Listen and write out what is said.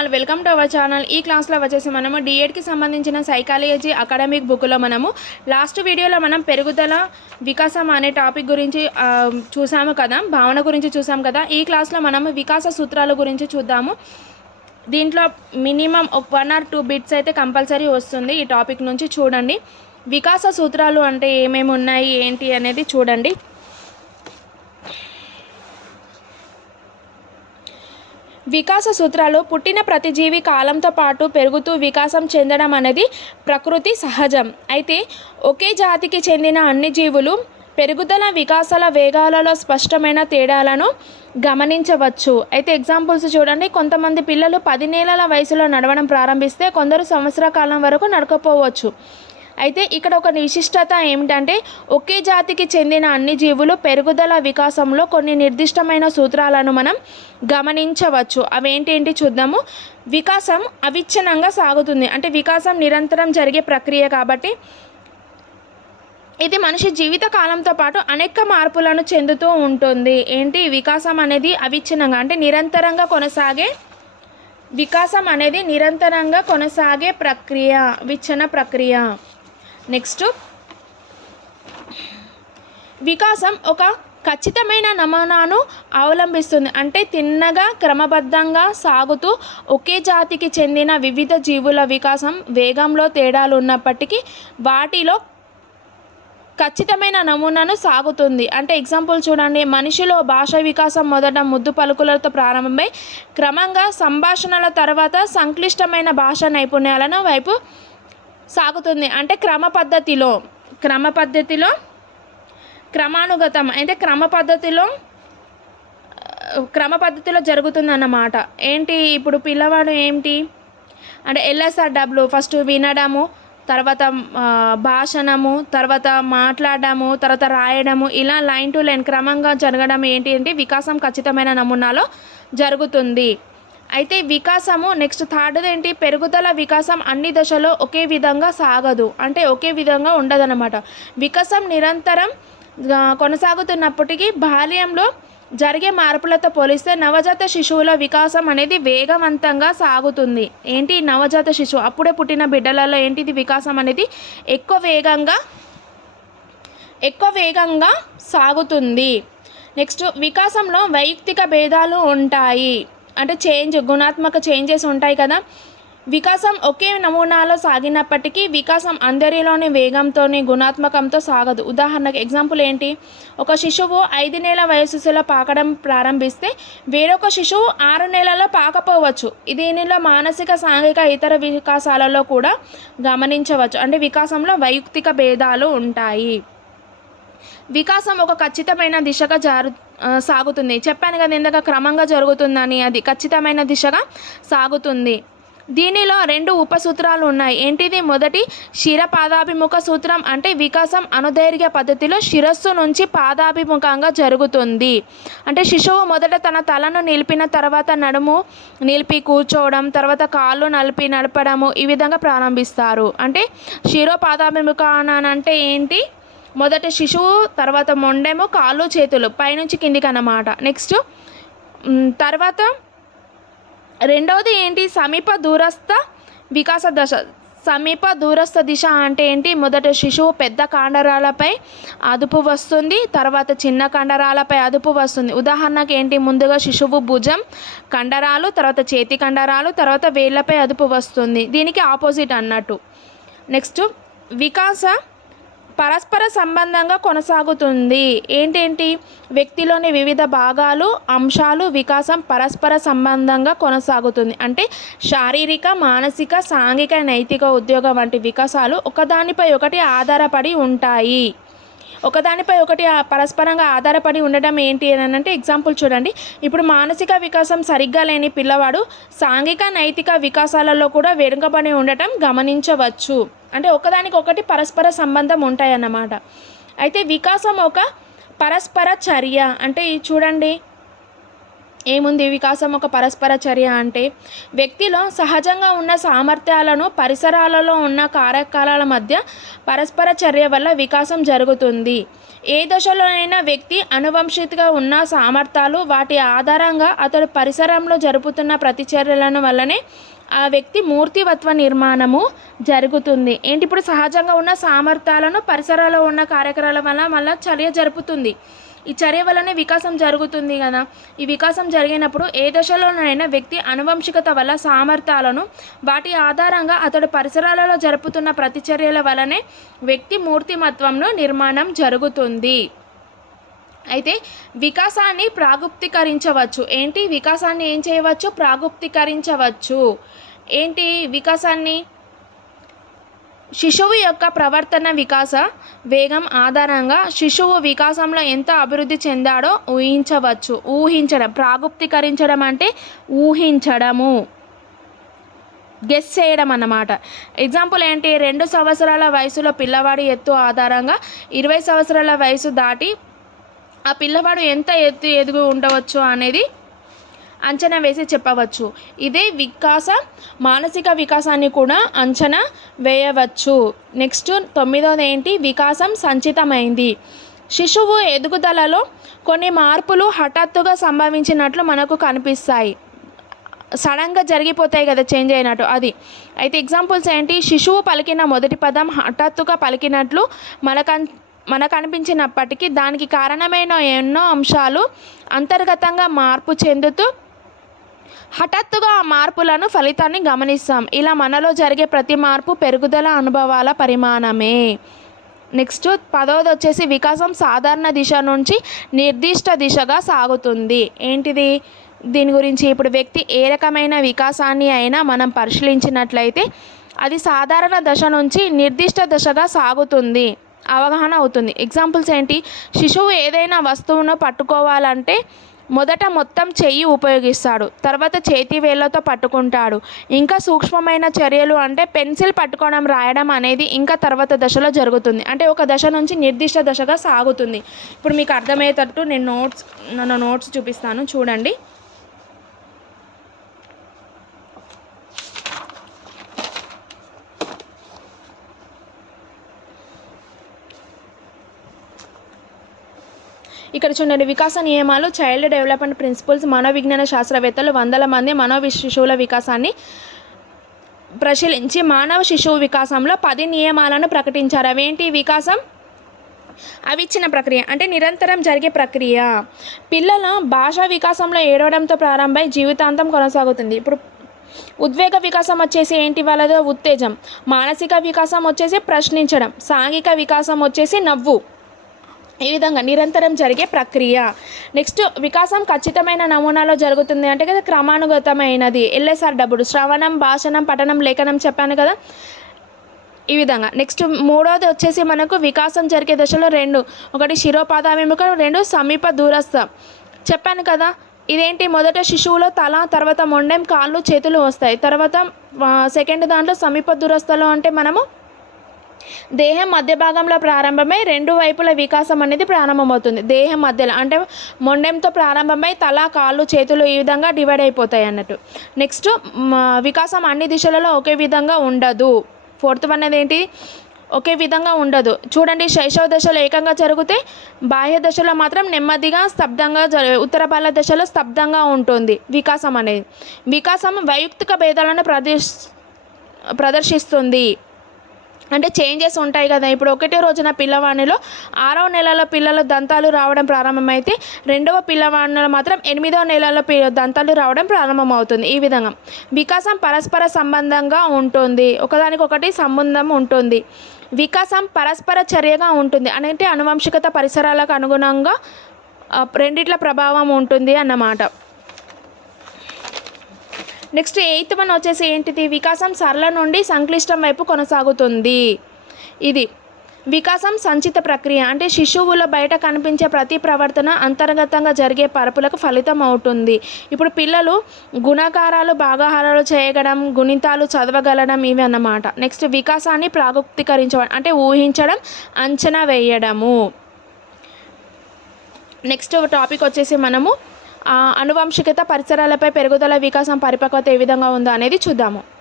All, welcome to our channel. ఈ క్లాస్లో వచ్చేసి మనము డిఎడ్కి సంబంధించిన సైకాలజీ అకాడమిక్ బుక్లో మనము లాస్ట్ వీడియోలో మనం పెరుగుదల వికాసం అనే టాపిక్ గురించి చూసాము కదా, భావన గురించి చూసాము కదా. ఈ క్లాస్లో మనము వికాస సూత్రాల గురించి చూద్దాము. దీంట్లో మినిమం 1 or 2 బిట్స్ అయితే కంపల్సరీ వస్తుంది. ఈ టాపిక్ నుంచి చూడండి. వికాస సూత్రాలు అంటే ఏమేమి ఉన్నాయి ఏంటి అనేది చూడండి. వికాస సూత్రాలు పుట్టిన ప్రతి జీవి కాలంతో పాటు పెరుగుతూ వికాసం చెందడం అనేది ప్రకృతి సహజం. అయితే ఒకే జాతికి చెందిన అన్ని జీవులు పెరుగుదల వికాసాల వేగాలలో స్పష్టమైన తేడాలను గమనించవచ్చు. అయితే ఎగ్జాంపుల్స్ చూడండి. కొంతమంది పిల్లలు 10 నెలల వయసులో నడవడం ప్రారంభిస్తే కొందరు సంవత్సర కాలం వరకు నడకపోవచ్చు. అయితే ఇక్కడ ఒక విశిష్టత ఏమిటంటే ఒకే జాతికి చెందిన అన్ని జీవులు పెరుగుదల వికాసంలో కొన్ని నిర్దిష్టమైన సూత్రాలను మనం గమనించవచ్చు. అవేంటి చూద్దాము. వికాసం అవిచ్ఛిన్నంగా సాగుతుంది. అంటే వికాసం నిరంతరం జరిగే ప్రక్రియ కాబట్టి ఇది మనిషి జీవిత కాలంతో పాటు అనేక మార్పులను చెందుతూ ఉంటుంది. వికాసం అనేది అవిచ్ఛిన్నంగా అంటే నిరంతరంగా కొనసాగే వికాసం అనేది నిరంతరంగా కొనసాగే ప్రక్రియ, విచ్ఛిన్న ప్రక్రియ. నెక్స్ట్, వికాసం ఒక ఖచ్చితమైన నమూనాను అవలంబిస్తుంది. అంటే తిన్నగా క్రమబద్ధంగా సాగుతూ ఒకే జాతికి చెందిన వివిధ జీవుల వికాసం వేగంలో తేడాలు ఉన్నప్పటికీ వాటిలో ఖచ్చితమైన నమూనాను సాగుతుంది. అంటే ఎగ్జాంపుల్ చూడండి. మనిషిలో భాష వికాసం మొదట ముద్దు పలుకులతో ప్రారంభమై క్రమంగా సంభాషణల తర్వాత సంక్లిష్టమైన భాషా నైపుణ్యాలను వైపు సాగుతుంది. అంటే క్రమ పద్ధతిలో క్రమానుగతం అంటే క్రమ పద్ధతిలో జరుగుతుందన్నమాట. ఇప్పుడు పిల్లవాడు అంటే LSRW ఫస్ట్ వినడము, తర్వాత భాషణము, తర్వాత మాట్లాడము, తర్వాత రాయడము, ఇలా లైన్ టు లైన్ క్రమంగా జరగడం వికాసం ఖచ్చితమైన నమూనాలో జరుగుతుంది. అయితే వికాసము నెక్స్ట్ థర్డ్ది పెరుగుదల వికాసం అన్ని దశలో ఒకే విధంగా సాగదు. అంటే ఒకే విధంగా ఉండదన్నమాట. వికాసం నిరంతరం కొనసాగుతున్నప్పటికీ బాల్యంలో జరిగే మార్పులతో పోలిస్తే నవజాత శిశువుల వికాసం అనేది వేగవంతంగా సాగుతుంది. నవజాత శిశువు అప్పుడే పుట్టిన బిడ్డలలో వికాసం అనేది ఎక్కువ వేగంగా సాగుతుంది. నెక్స్ట్, వికాసంలో వైయక్తిక భేదాలు ఉంటాయి. అంటే గుణాత్మక చేంజెస్ ఉంటాయి కదా. వికాసం ఒకే నమూనాలో సాగినప్పటికీ వికాసం అందరిలోని వేగంతో గుణాత్మకంతో సాగదు. ఉదాహరణకు ఎగ్జాంపుల్ ఒక శిశువు 5 నెలల వయసులో పాకడం ప్రారంభిస్తే వేరొక శిశువు 6 నెలల్లో పాకపోవచ్చు. దీనిలో మానసిక, సాంఘిక, ఇతర వికాసాలలో కూడా గమనించవచ్చు. అంటే వికాసంలో వైయక్తిక భేదాలు ఉంటాయి. వికాసం ఒక ఖచ్చితమైన దిశగా సాగుతుంది. చెప్పాను కదా ఇందాక క్రమంగా జరుగుతుందని. అది ఖచ్చితమైన దిశగా సాగుతుంది. దీనిలో 2 ఉపసూత్రాలు ఉన్నాయి. మొదటి శిర పాదాభిముఖ సూత్రం. అంటే వికాసం అనుదైర్ఘ్య పద్ధతిలో శిరస్సు నుంచి పాదాభిముఖంగా జరుగుతుంది. అంటే శిశువు మొదట తన తలను నిలిపిన తర్వాత నడుము నిలిపి కూర్చోవడం, తర్వాత కాళ్ళు నడపడము, ఈ విధంగా ప్రారంభిస్తారు. అంటే శిరోపాదాభిముఖాన అంటే మొదట శిశువు, తర్వాత మొండెము, కాళ్ళు చేతులు పైనుంచి కిందికి అన్నమాట. నెక్స్ట్ తర్వాత రెండవది సమీప దూరస్థ వికాస దశ. సమీప దూరస్థ దిశ అంటే మొదట శిశువు పెద్ద కండరాలపై అదుపు వస్తుంది, తర్వాత చిన్న కండరాలపై అదుపు వస్తుంది. ఉదాహరణకు ముందుగా శిశువు భుజం కండరాలు, తర్వాత చేతి కండరాలు, తర్వాత వేళ్ళపై అదుపు వస్తుంది. దీనికి ఆపోజిట్ అన్నట్టు. నెక్స్ట్, వికాస పరస్పర సంబంధంగా కొనసాగుతుంది. వ్యక్తిలోని వివిధ భాగాలు, అంశాలు వికాసం పరస్పర సంబంధంగా కొనసాగుతుంది. అంటే శారీరక, మానసిక, సాంఘిక, నైతిక, ఉద్యోగ వంటి వికాసాలు ఒకదానిపై ఒకటి ఆధారపడి ఉంటాయి. ఒకదానిపై ఒకటి పరస్పరంగా ఆధారపడి ఉండడం అంటే ఎగ్జాంపుల్ చూడండి. ఇప్పుడు మానసిక వికాసం సరిగ్గా లేని పిల్లవాడు సాంఘిక, నైతిక వికాసాలలో కూడా వెనుకబడి ఉండటం గమనించవచ్చు. అంటే ఒకదానికొకటి పరస్పర సంబంధం ఉంటాయన్నమాట. అయితే వికాసం ఒక పరస్పర చర్య. అంటే చూడండి, ఏముంది? వికాసం ఒక పరస్పర చర్య అంటే వ్యక్తిలో సహజంగా ఉన్న సామర్థ్యాలను పరిసరాలలో ఉన్న కార్యకలాపాల మధ్య పరస్పర చర్య వల్ల వికాసం జరుగుతుంది. ఏ దశలోనైనా వ్యక్తి అనువంశికంగా ఉన్న సామర్థ్యాలు వాటి ఆధారంగా అతడు పరిసరంలో జరుపుతున్న ప్రతిచర్యలను వల్లనే ఆ వ్యక్తి మూర్తివత్వ నిర్మాణము జరుగుతుంది. ఏంటి? ఇప్పుడు సహజంగా ఉన్న సామర్థ్యాలను పరిసరాల్లో ఉన్న కార్యకలాపాల వల్ల మళ్ళీ చర్య జరుపుతుంది. ఈ చర్య వల్లనే వికాసం జరుగుతుంది కదా. ఈ వికాసం జరిగినప్పుడు ఏ దశలోనైనా వ్యక్తి అనువంశికత వల్ల సామర్థ్యాలను వాటి ఆధారంగా అతడు పరిసరాలలో జరుపుతున్న ప్రతిచర్యల వల్లనే వ్యక్తి మూర్తిమత్వంలో నిర్మాణం జరుగుతుంది. అయితే వికాసాన్ని ప్రాగుప్తీకరించవచ్చు. ఏంటి? వికాసాన్ని ఏం చేయవచ్చు? ప్రాగుప్తీకరించవచ్చు. ఏంటి వికాసాన్ని? శిశువు యొక్క ప్రవర్తన వికాస వేగం ఆధారంగా శిశువు వికాసంలో ఎంత అభివృద్ధి చెందాడో ఊహించవచ్చు. ఊహించడం, ప్రాగుప్తీకరించడం అంటే ఊహించడము, గెస్ చేయడం అన్నమాట. ఎగ్జాంపుల్ ఏంటి? 2 సంవత్సరాల వయసులో పిల్లవాడి ఎత్తు ఆధారంగా 20 సంవత్సరాల వయసు దాటి ఆ పిల్లవాడు ఎంత ఎదుగు ఉండవచ్చు అనేది అంచనా వేసి చెప్పవచ్చు. ఇదే మానసిక వికాసాన్ని కూడా అంచనా వేయవచ్చు. నెక్స్ట్ 9వది ఏంటి? వికాసం సంచితమైంది. శిశువు ఎదుగుదలలో కొన్ని మార్పులు హఠాత్తుగా సంభవించినట్లు మనకు కనిపిస్తాయి. సడన్గా జరిగిపోతాయి కదా, చేంజ్ అయినట్టు అది. అయితే ఎగ్జాంపుల్స్ ఏంటి? శిశువు పలికిన మొదటి పదం హఠాత్తుగా పలికినట్లు మనకు అనిపించినప్పటికీ దానికి కారణమైన ఎన్నో అంశాలు అంతర్గతంగా మార్పు చెందుతూ హఠాత్తుగా ఆ మార్పులను ఫలితాన్ని గమనిస్తాం. ఇలా మనలో జరిగే ప్రతి మార్పు పెరుగుదల అనుభవాల పరిమాణమే. నెక్స్ట్ 10వది వచ్చేసి వికాసం సాధారణ దిశ నుంచి నిర్దిష్ట దిశగా సాగుతుంది. ఏంటిది? దీని గురించి ఇప్పుడు వ్యక్తి ఏ రకమైన వికాసాన్ని అయినా మనం పరిశీలించినట్లయితే అది సాధారణ దశ నుంచి నిర్దిష్ట దశగా సాగుతుంది, అవగాహన అవుతుంది. ఎగ్జాంపుల్స్ ఏంటి? శిశువు ఏదైనా వస్తువును పట్టుకోవాలంటే మొదట మొత్తం చెయ్యి ఉపయోగిస్తాడు, తర్వాత చేతి వేళ్ళతో పట్టుకుంటాడు. ఇంకా సూక్ష్మమైన చర్యలు అంటే పెన్సిల్ పట్టుకోవడం, రాయడం అనేది ఇంకా తర్వాత దశలో జరుగుతుంది. అంటే ఒక దశ నుంచి నిర్దిష్ట దశగా సాగుతుంది. ఇప్పుడు మీకు అర్థమయ్యేటట్టు నేను నోట్స్ చూపిస్తాను, చూడండి. ఇక్కడ చూడండి, వికాస నియమాలు, చైల్డ్ డెవలప్మెంట్ ప్రిన్సిపల్స్. మనోవిజ్ఞాన శాస్త్రవేత్తలు 100 మంది శిశువుల వికాసాన్ని పరిశీలించి మానవ శిశువు వికాసంలో 10 నియమాలను ప్రకటించారు. అవేంటి? వికాసం అవిచ్ఛిన్న ప్రక్రియ అంటే నిరంతరం జరిగే ప్రక్రియ. పిల్లల భాషా వికాసంలో ఏడవడంతో ప్రారంభమై జీవితాంతం కొనసాగుతుంది. ఇప్పుడు ఉద్వేగ వికాసం వచ్చేసి ఏంటి? వాళ్ళది ఉత్తేజం. మానసిక వికాసం వచ్చేసి ప్రశ్నించడం. సాంఘిక వికాసం వచ్చేసి నవ్వు. ఈ విధంగా నిరంతరం జరిగే ప్రక్రియ. నెక్స్ట్ వికాసం ఖచ్చితమైన నమూనాలో జరుగుతుంది అంటే కదా క్రమానుగతమైనది. LSRW శ్రవణం, భాషణం, పఠనం, లేఖనం చెప్పాను కదా, ఈ విధంగా. నెక్స్ట్ 3వది వచ్చేసి మనకు వికాసం జరిగే దశలో 2, ఒకటి శిరోపాదాభిముఖం, 2 సమీప దూరస్థ చెప్పాను కదా. ఇదేంటి? మొదట శిశువులో తల, తర్వాత మొండెం, కాళ్ళు, చేతులు వస్తాయి. తర్వాత సెకండ్ దాంట్లో సమీప దూరస్థలో అంటే మనము దేహం మధ్య భాగంలో ప్రారంభమై 2 వైపుల వికాసం అనేది ప్రారంభమవుతుంది. దేహం మధ్యలో అంటే మొండెంతో ప్రారంభమై తల, కాళ్ళు, చేతులు ఈ విధంగా డివైడ్ అయిపోతాయి అన్నట్టు. నెక్స్ట్ వికాసం అన్ని దిశలలో ఒకే విధంగా ఉండదు. 4th వన్ అనేది ఏంటి? ఒకే విధంగా ఉండదు. చూడండి, శైశవ దశలో ఏకంగా జరిగితే బాహ్య దశలో మాత్రం నెమ్మదిగా స్తబ్దంగా ఉత్తర బాల దశలో స్తబ్దంగా ఉంటుంది వికాసం అనేది. వికాసం వైయక్తిక భేదాలను ప్రదర్శిస్తుంది. అంటే చేంజెస్ ఉంటాయి కదా. ఇప్పుడు ఒకటే రోజున పిల్లవాడిలో 6వ నెలలో పిల్లల దంతాలు రావడం ప్రారంభమైతే 2వ పిల్లవాడిలో మాత్రం 8వ నెలలో దంతాలు రావడం ప్రారంభమవుతుంది. ఈ విధంగా వికాసం పరస్పర సంబంధంగా ఉంటుంది, ఒకదానికొకటి సంబంధం ఉంటుంది. వికాసం పరస్పర చర్యగా ఉంటుంది అంటే అనువంశికత, పరిసరాలకు అనుగుణంగా రెండిట్ల ప్రభావం ఉంటుంది అన్నమాట. నెక్స్ట్ 8th వన్ వచ్చేసి ఏంటిది? వికాసం సరళ నుండి సంక్లిష్టం వైపు కొనసాగుతుంది. ఇది వికాసం సంచిత ప్రక్రియ అంటే శిశువులో బయట కనిపించే ప్రతి ప్రవర్తన అంతర్గతంగా జరిగే పరపులకు ఫలితం అవుతుంది. ఇప్పుడు పిల్లలు గుణకారాలు, భాగాహారాలు చేయగడం, గుణితాలు చదవగలడం ఇవి అన్నమాట. నెక్స్ట్ వికాసాన్ని ప్రాగుప్తీకరించడం అంటే ఊహించడం, అంచనా వేయడము. నెక్స్ట్ టాపిక్ వచ్చేసి మనము అనువంశికత, పరిసరాలపై పెరుగుదల, వికాసం, పరిపక్వత ఏ విధంగా ఉందో అనేది చూద్దాము.